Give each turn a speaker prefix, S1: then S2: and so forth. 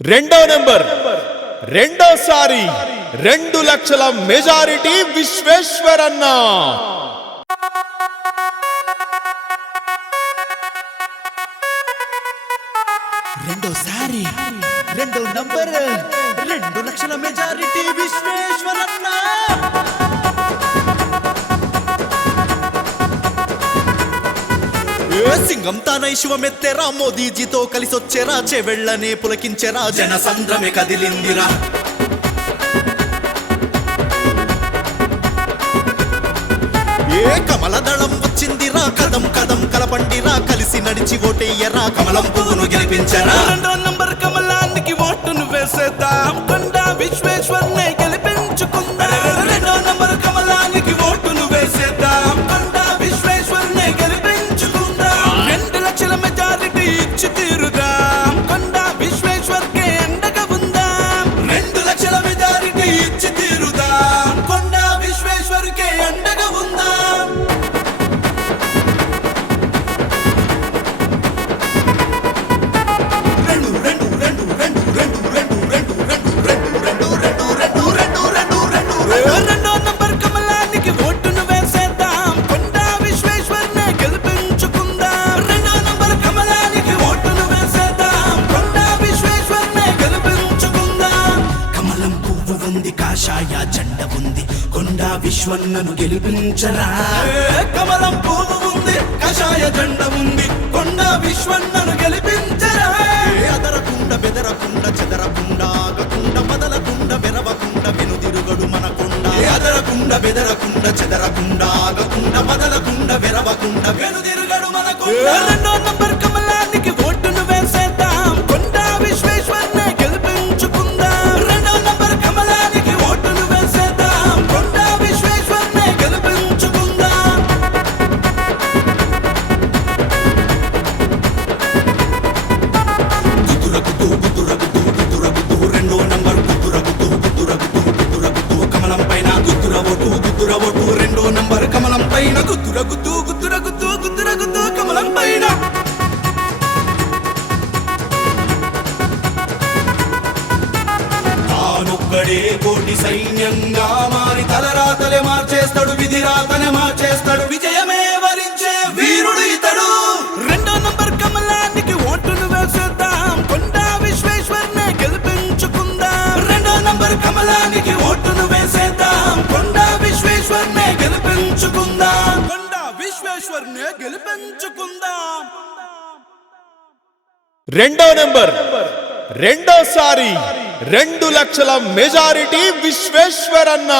S1: రెండో నెంబర్ రెండోసారి రెండు లక్షల మెజారిటీ విశ్వేశ్వరన్న.
S2: రెండోసారి రెండో నంబర్ రెండు లక్షల మెజారిటీ విశ్వేశ్వర సింగం తానై శివమెత్తెరా మోదీజీతో కలిసొచ్చెరా చెవెళ్ళనే పులకించెరా జన సంద్రమే కదిలిందిరా. ఏ కమల దళం వచ్చిందిరా కదం కదం కలపండిరా కలిసి నడిచి ఓటేయ్యరా కమలం పువ్వును గెలిపించరా.
S3: ఉంది కాషాయ జెండ ఉంది. కొండ విశ్వన్నను గెలిపించరా. కమలం పువ్వు ఉంది కాషాయ జెండ ఉంది. కొండ విశ్వన్నను గెలిపించరా.
S2: అదరకుండ బెదరకుండ చెదరకుండ ఆగకుండ మొదలకుండ వెరవకుండ వెనుదిరుగడు మన కొండ.
S3: అదరకుండ బెదరకుండ చెదరకుండ ఆగకుండ బదలకుండ వెరవకుండ వెనుదిరుగడు మన కొండ. పైన గుద్దురగుద్దు గుద్దురగుద్దు కమలం పైన. తానొక్కడే కోటి సైన్యంగా మారి తలరాతలే మార్చేస్తాడు విధి రాతనే మార్చేస్తాడు విజయమే వరించే వీరుడు ఇతడు. రెండో నంబర్ కమలానికి ఓటును వేసేద్దాం కొండా విశ్వేశ్వర్నే గెలిపించుకుందాం. రెండో నంబర్ కమలానికి ఓటును వేసేద్దాం విశ్వేశ్వర్నే గెలిపించుకుందాం.
S1: రెండో నెంబర్ రెండోసారి రెండు లక్షల మెజారిటీ విశ్వేశ్వరన్న.